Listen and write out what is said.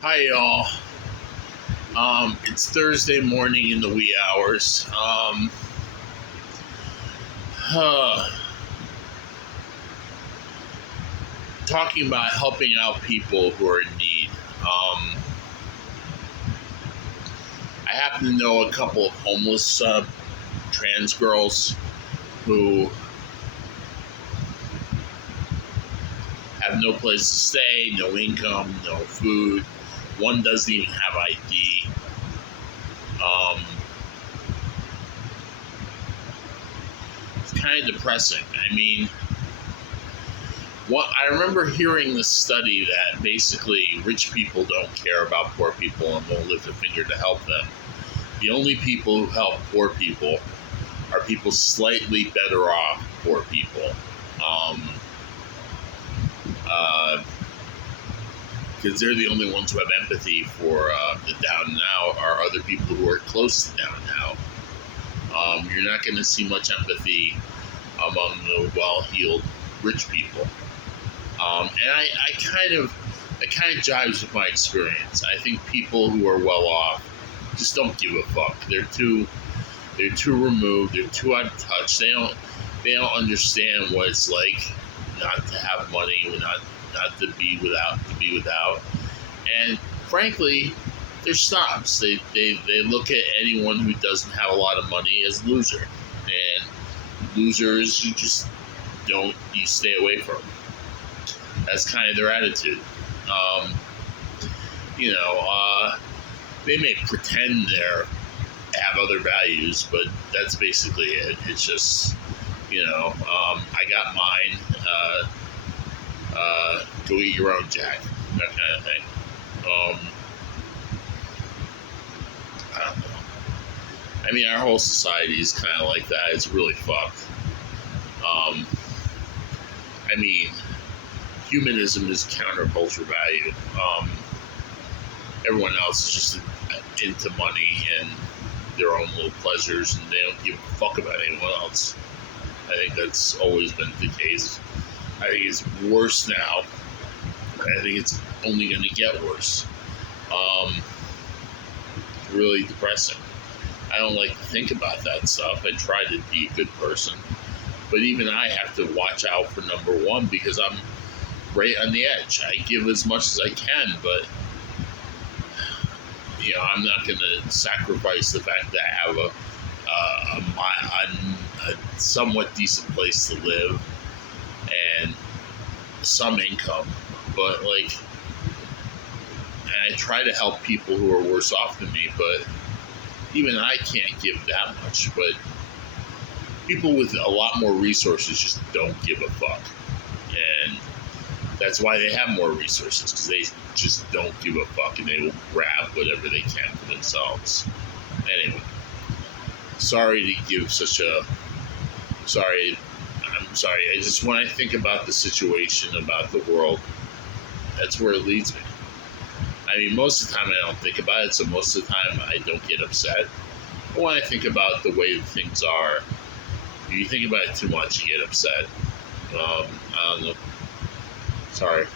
Hi, y'all. It's Thursday morning in the wee hours. Uh, Talking about helping out people who are in need. I happen to know a couple of homeless trans girls who have no place to stay, no income, no food. One doesn't even have ID. It's kind of depressing. I mean, I remember hearing this study that basically rich people don't care about poor people and won't lift a finger to help them. The only people who help poor people are people slightly better off poor people. Because they're the only ones who have empathy for the down and out are other people who are close to down and out. You're not going to see much empathy among the well-heeled rich people. And I kind of jives with my experience. I think people who are well off just don't give a fuck. They're too removed. They're too out of touch. They don't understand what it's like not to have money, not to be without. And frankly, they're snobs. They look at anyone who doesn't have a lot of money as a loser, and losers you stay away from. That's kind of their attitude. They may pretend they have other values, but that's basically it. It's just, I got mine. Go eat your own, Jack. That kind of thing. I don't know. I mean, our whole society is kind of like that. It's really fucked. I mean, humanism is counterculture value. Everyone else is just into money and their own little pleasures, and they don't give a fuck about anyone else. I think that's always been the case. I think it's worse now. I think it's only going to get worse. Really depressing. I don't like to think about that stuff. I try to be a good person. But even I have to watch out for number one because I'm right on the edge. I give as much as I can, but I'm not going to sacrifice the fact that I have a somewhat decent place to live and some income. But and I try to help people who are worse off than me, but even I can't give that much. But people with a lot more resources just don't give a fuck. And that's why they have more resources, because they just don't give a fuck and they will grab whatever they can for themselves. Anyway, sorry to give such a... I'm sorry. I just, when I think about the situation, about the world, that's where it leads me. I mean, most of the time I don't think about it, so most of the time I don't get upset. But when I think about the way things are, if you think about it too much, you get upset. I don't know. Sorry.